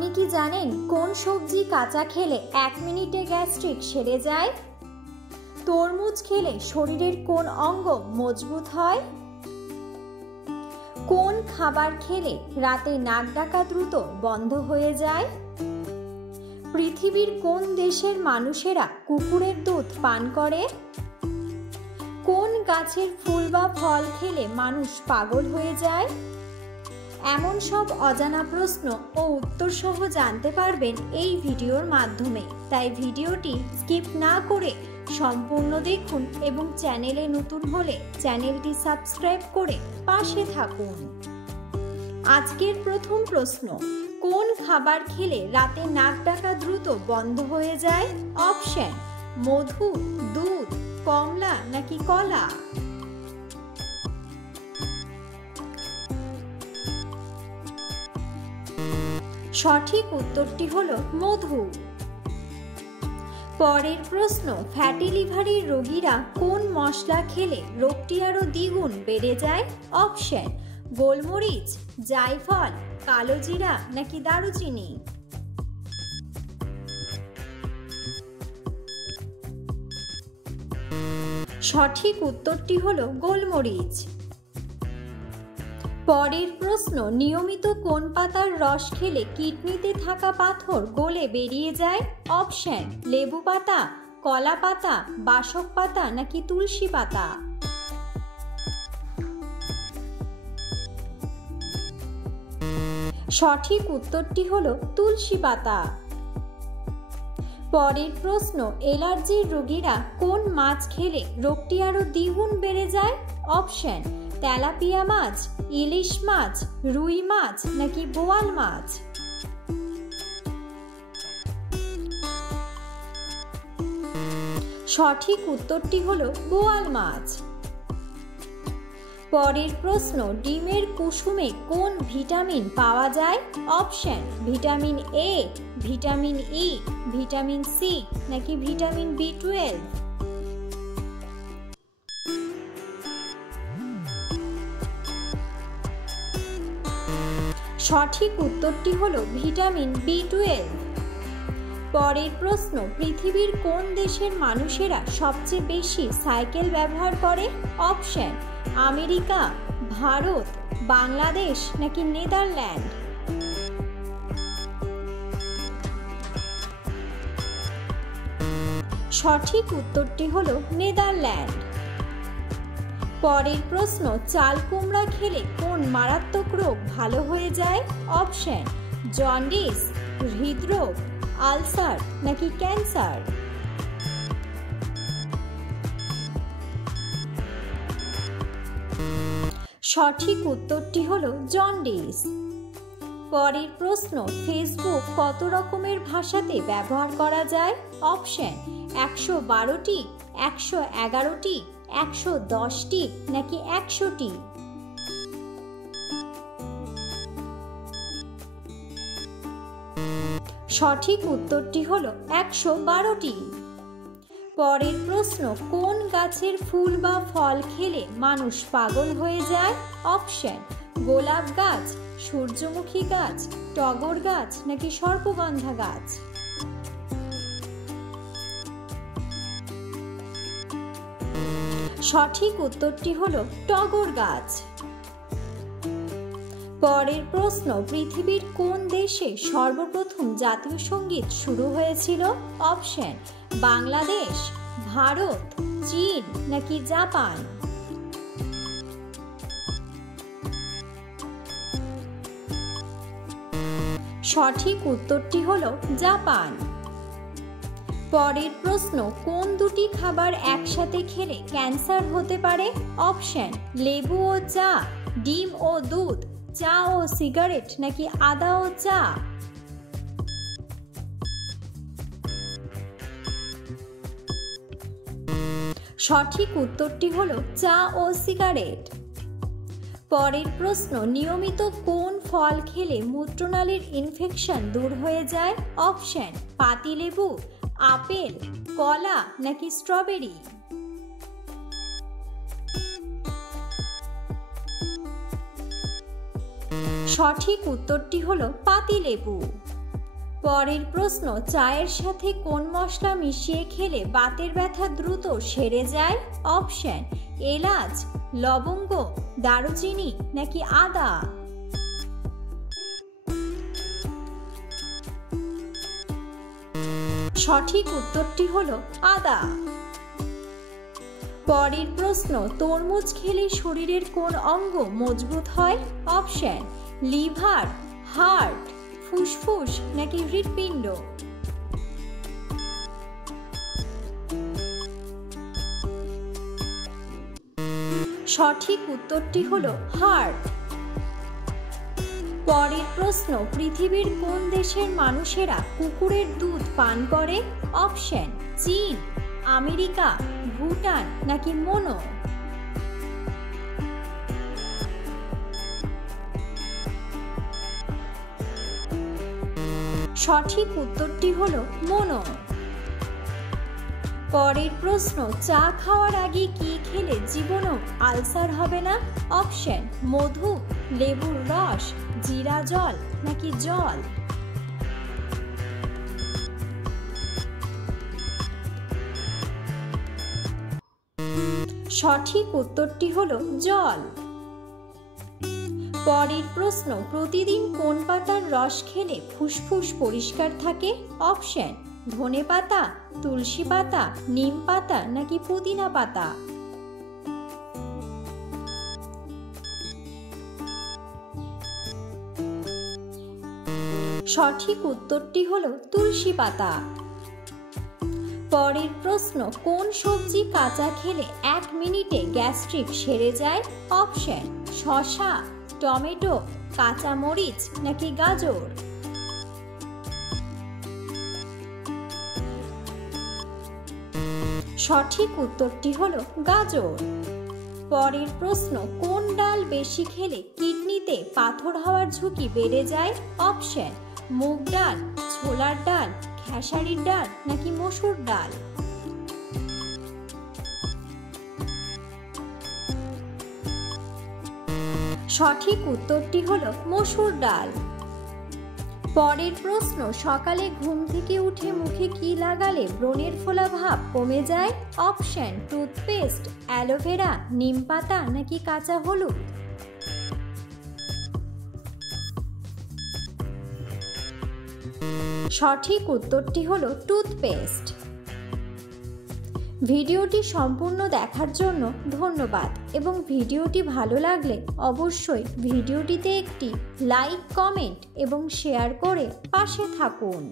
আপনি কি জানেন কোন সবজি কাঁচা খেলে 1 মিনিটে গ্যাস্ট্রিক সেরে যায়? তরমুজ খেলে শরীরের কোন অঙ্গ মজবুত হয়? কোন খাবার খেলে রাতে নাক ডাকা দ্রুত বন্ধ হয়ে যায়? পৃথিবীর কোন দেশের মানুষেরা কুকুরের দুধ পান করে? কোন গাছের ফুল বা ফল খেলে মানুষ পাগল হয়ে যায়? এমন সব অজানা প্রশ্ন ও উত্তর সহ জানতে পারবেন এই ভিডিওর মাধ্যমে। তাই ভিডিওটি স্কিপ না করে সম্পূর্ণ দেখুন এবং চ্যানেলে নতুন হলে চ্যানেলটি সাবস্ক্রাইব করে পাশে থাকুন। আজকের প্রথম প্রশ্ন, কোন খাবার খেলে রাতে নাক ডাকা দ্রুত বন্ধ হয়ে যায়? অপশন: মধু, দুধ, কমলা নাকি কলা? সঠিক উত্তরটি হলো মধু। পরের প্রশ্ন, ফ্যাটি লিভারের রোগীরা কোন মশলা খেলে রোগটি আরো দ্বিগুণ বেড়ে যায়? অপশন: গোলমরিচ, জায়ফল, কালো জিরা নাকি দারুচিনি? সঠিক উত্তরটি হলো গোলমরিচ। পরের প্রশ্ন, নিয়মিত কোন পাতার রস খেলে কিডনিতে থাকা পাথর গলে বেরিয়ে যায়? অপশন: লেবু পাতা, কলা পাতা, বাসক পাতা নাকি তুলসী পাতা? সঠিক উত্তরটি হলো তুলসী পাতা। পরের প্রশ্ন, অ্যালার্জির রোগীরা কোন মাছ খেলে রোগটি আরো দ্বিগুণ বেড়ে যায়? অপশন: তেলাপিয়া মাছ, ইলিশ মাছ, রুই মাছ নাকি বোয়াল মাছ? সঠিক উত্তরটি হলো বোয়াল মাছ। পরের প্রশ্ন, ডিমের কুসুমে কোন ভিটামিন পাওয়া যায়? Option: vitamin A, vitamin E, vitamin C নাকি ভিটামিন B12? সঠিক উত্তরটি হলো ভিটামিন B12। পরের প্রশ্ন, পৃথিবীর কোন দেশের মানুষেরা সবচেয়ে বেশি সাইকেল ব্যবহার করে? অপশন: আমেরিকা, ভারত, বাংলাদেশ নাকি নেদারল্যান্ড? সঠিক উত্তরটি হলো নেদারল্যান্ড। পরের প্রশ্ন, চাল কুমড়া খেলে কোন মারাত্মক রোগ ভালো হয়ে যায়? অপশন: জন্ডিস, হৃদরোগ, আলসার নাকি ক্যান্সার? সঠিক উত্তরটি হলো জন্ডিস। পরের প্রশ্ন, ফেসবুক কত রকমের ভাষাতে ব্যবহার করা যায়? অপশন: 112টি, 111টি, 110টি নাকি 100টি? সঠিক উত্তরটি হলো 112টি। পরের প্রশ্ন, কোন গাছের ফুল বা ফল খেলে মানুষ পাগল হয়ে যায়? অপশন: গোলাপ গাছ, সূর্যমুখী গাছ, টগর গাছ নাকি সর্পগন্ধা গাছ? সঠিক উত্তরটি হলো টগর গাছ। পরের প্রশ্ন, পৃথিবীর কোন দেশে সর্বপ্রথম জাতীয় সঙ্গীত শুরু হয়েছিল? অপশন: বাংলাদেশ, ভারত, চীন নাকি জাপান? সঠিক উত্তরটি হলো জাপান। পরের প্রশ্ন, কোন দুটি খাবার একসাথে খেলে ক্যান্সার হতে পারে? অপশন: লেবু ও চা, ডিম ও দুধ, চা ও সিগারেট নাকি আদা ও চা? সঠিক উত্তরটি হলো চা ও সিগারেট। পরের প্রশ্ন, নিয়মিত কোন ফল খেলে মূত্রনালীর ইনফেকশন দূর হয়ে যায়? অপশন: পাতিলেবু, আপেল, কলা নাকি স্ট্রবেরি? সঠিক উত্তরটি হলো পাতিলেবু। পরের প্রশ্ন, চায়ের সাথে কোন মশলা মিশিয়ে খেলে বাতের ব্যথা দ্রুত সেরে যায়? অপশন, এলাচ, লবঙ্গ, দারুচিনি নাকি আদা? সঠিক উত্তরটি হলো আদা। পরের প্রশ্ন, তরমুজ খেলে শরীরের কোন অঙ্গ মজবুত হয়? অপশন, লিভার, হার্ট, ফুসফুস নাকি হৃৎপিণ্ড? সঠিক উত্তরটি হলো হার্ট। পরের প্রশ্ন, পৃথিবীর কোন দেশের মানুষেরা কুকুরের দুধ পান করে? অপশন, চীন, আমেরিকা, ভুটান নাকি মোনো? সঠিক উত্তরটি হলো মোনো। পরের প্রশ্ন, চা খাওয়ার আগে কি খেলে জীবনও আলসার হবে না? অপশন, মধু, লেবুর রস, জিরা জল নাকি জল? সঠিক উত্তরটি হলো জল। পরের প্রশ্ন, প্রতিদিন কোন পাতার রস খেলে ফুসফুস পরিষ্কার থাকে? অপশন, ধনে পাতা, তুলসী পাতা, নিম পাতা নাকি পুদিনা পাতা? সঠিক উত্তরটি হলো তুলসী পাতা। পরের প্রশ্ন, কোন সবজি কাঁচা খেলে 1 মিনিটে গ্যাস্ট্রিক সেরে যায়? অপশন, শসা, টমেটো, কাঁচা মরিচ নাকি গাজর? সঠিক উত্তরটি হলো গাজর। পরের প্রশ্ন, কোন ডাল বেশি খেলে কিডনিতে পাথর হওয়ার ঝুঁকি বেড়ে যায়? অপশন, মুগ ডাল, ছোলার ডাল, খেসারির ডাল নাকি মসুর ডাল? সঠিক উত্তরটি হলো মসুর ডাল। পরের প্রশ্ন, সকালে ঘুম থেকে উঠে মুখে কি লাগালে ব্রণের ফোলা ভাব কমে যায়? অপশন, টুথপেস্ট, অ্যালোভেরা, নিম পাতা নাকি কাঁচা হলুদ? সঠিক উত্তরটি হলো টুথপেস্ট। ভিডিওটি সম্পূর্ণ দেখার জন্য ধন্যবাদ এবং ভিডিওটি ভালো লাগলে অবশ্যই ভিডিওটিতে একটি লাইক, কমেন্ট এবং শেয়ার করে পাশে থাকুন।